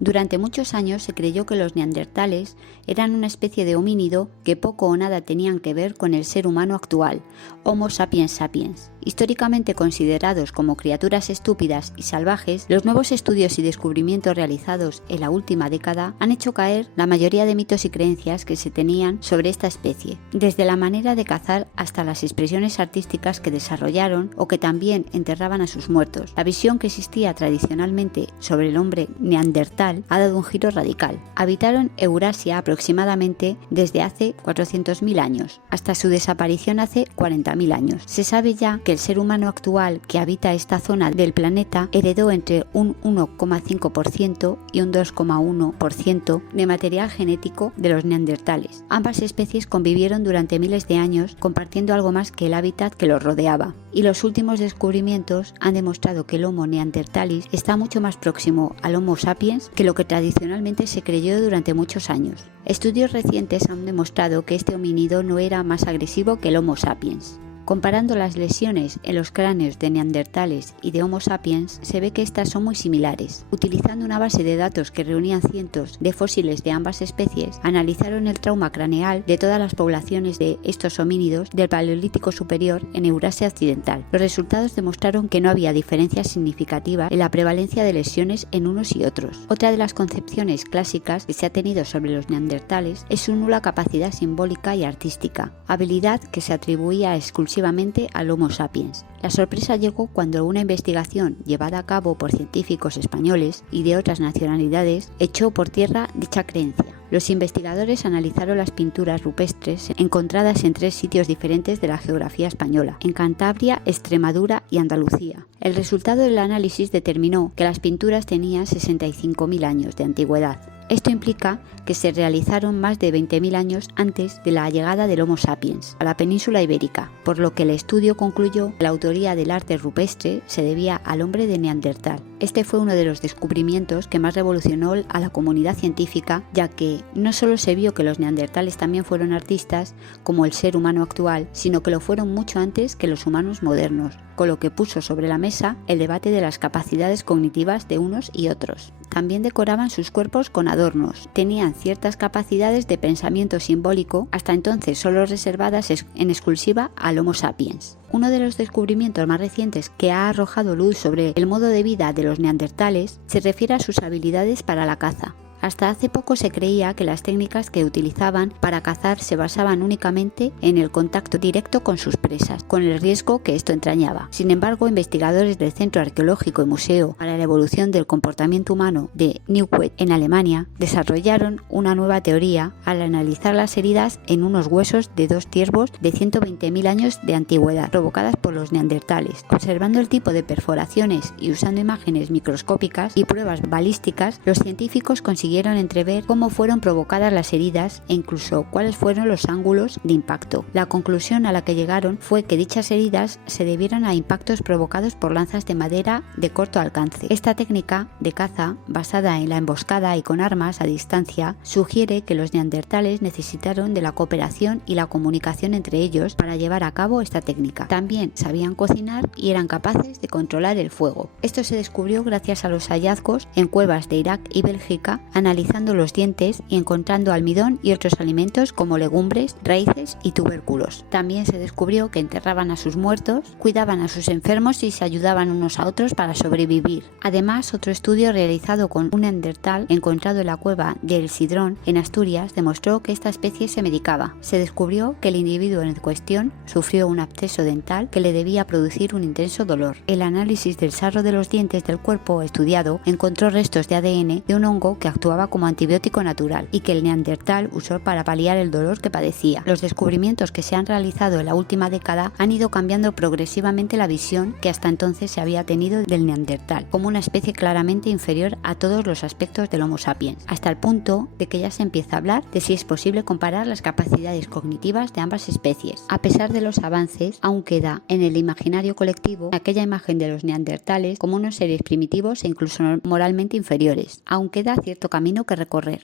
Durante muchos años se creyó que los neandertales eran una especie de homínido que poco o nada tenían que ver con el ser humano actual, Homo sapiens sapiens. Históricamente considerados como criaturas estúpidas y salvajes, los nuevos estudios y descubrimientos realizados en la última década han hecho caer la mayoría de mitos y creencias que se tenían sobre esta especie, desde la manera de cazar hasta las expresiones artísticas que desarrollaron o que también enterraban a sus muertos. La visión que existía tradicionalmente sobre el hombre neandertal ha dado un giro radical. Habitaron Eurasia aproximadamente desde hace 400.000 años, hasta su desaparición hace 40.000 años. Se sabe ya que el ser humano actual que habita esta zona del planeta heredó entre un 1,5% y un 2,1% de material genético de los neandertales. Ambas especies convivieron durante miles de años compartiendo algo más que el hábitat que los rodeaba, y los últimos descubrimientos han demostrado que el Homo neanderthalis está mucho más próximo al Homo sapiens que lo que tradicionalmente se creyó durante muchos años. Estudios recientes han demostrado que este homínido no era más agresivo que el Homo sapiens. Comparando las lesiones en los cráneos de neandertales y de Homo sapiens, se ve que estas son muy similares. Utilizando una base de datos que reunían cientos de fósiles de ambas especies, analizaron el trauma craneal de todas las poblaciones de estos homínidos del Paleolítico Superior en Eurasia Occidental. Los resultados demostraron que no había diferencias significativas en la prevalencia de lesiones en unos y otros. Otra de las concepciones clásicas que se ha tenido sobre los neandertales es su nula capacidad simbólica y artística, habilidad que se atribuía exclusivamente al Homo sapiens. La sorpresa llegó cuando una investigación llevada a cabo por científicos españoles y de otras nacionalidades echó por tierra dicha creencia. Los investigadores analizaron las pinturas rupestres encontradas en 3 sitios diferentes de la geografía española, en Cantabria, Extremadura y Andalucía. El resultado del análisis determinó que las pinturas tenían 65.000 años de antigüedad. Esto implica que se realizaron más de 20.000 años antes de la llegada del Homo sapiens a la península ibérica, por lo que el estudio concluyó que la autoría del arte rupestre se debía al hombre de Neandertal. Este fue uno de los descubrimientos que más revolucionó a la comunidad científica, ya que no solo se vio que los neandertales también fueron artistas como el ser humano actual, sino que lo fueron mucho antes que los humanos modernos, con lo que puso sobre la mesa el debate de las capacidades cognitivas de unos y otros. También decoraban sus cuerpos con adornos, tenían ciertas capacidades de pensamiento simbólico, hasta entonces solo reservadas en exclusiva al Homo sapiens. Uno de los descubrimientos más recientes que ha arrojado luz sobre el modo de vida de los neandertales se refiere a sus habilidades para la caza. Hasta hace poco se creía que las técnicas que utilizaban para cazar se basaban únicamente en el contacto directo con sus presas, con el riesgo que esto entrañaba. Sin embargo, investigadores del Centro Arqueológico y Museo para la Evolución del Comportamiento Humano de Neuwied, en Alemania, desarrollaron una nueva teoría al analizar las heridas en unos huesos de 2 ciervos de 120.000 años de antigüedad, provocadas por los neandertales. Observando el tipo de perforaciones y usando imágenes microscópicas y pruebas balísticas, los científicos consiguieron entrever cómo fueron provocadas las heridas e incluso cuáles fueron los ángulos de impacto. La conclusión a la que llegaron fue que dichas heridas se debieron a impactos provocados por lanzas de madera de corto alcance. Esta técnica de caza, basada en la emboscada y con armas a distancia, sugiere que los neandertales necesitaron de la cooperación y la comunicación entre ellos para llevar a cabo esta técnica. También sabían cocinar y eran capaces de controlar el fuego. Esto se descubrió gracias a los hallazgos en cuevas de Irak y Bélgica, analizando los dientes y encontrando almidón y otros alimentos como legumbres, raíces y tubérculos. También se descubrió que enterraban a sus muertos, cuidaban a sus enfermos y se ayudaban unos a otros para sobrevivir. Además, otro estudio realizado con un neandertal encontrado en la cueva de El Sidrón, en Asturias, demostró que esta especie se medicaba. Se descubrió que el individuo en cuestión sufrió un absceso dental que le debía producir un intenso dolor. El análisis del sarro de los dientes del cuerpo estudiado encontró restos de ADN de un hongo que actuaba como antibiótico natural y que el neandertal usó para paliar el dolor que padecía. Los descubrimientos que se han realizado en la última década han ido cambiando progresivamente la visión que hasta entonces se había tenido del neandertal, como una especie claramente inferior a todos los aspectos del Homo sapiens, hasta el punto de que ya se empieza a hablar de si es posible comparar las capacidades cognitivas de ambas especies. A pesar de los avances, aún queda en el imaginario colectivo aquella imagen de los neandertales como unos seres primitivos e incluso moralmente inferiores. Aún queda cierto camino que recorrer.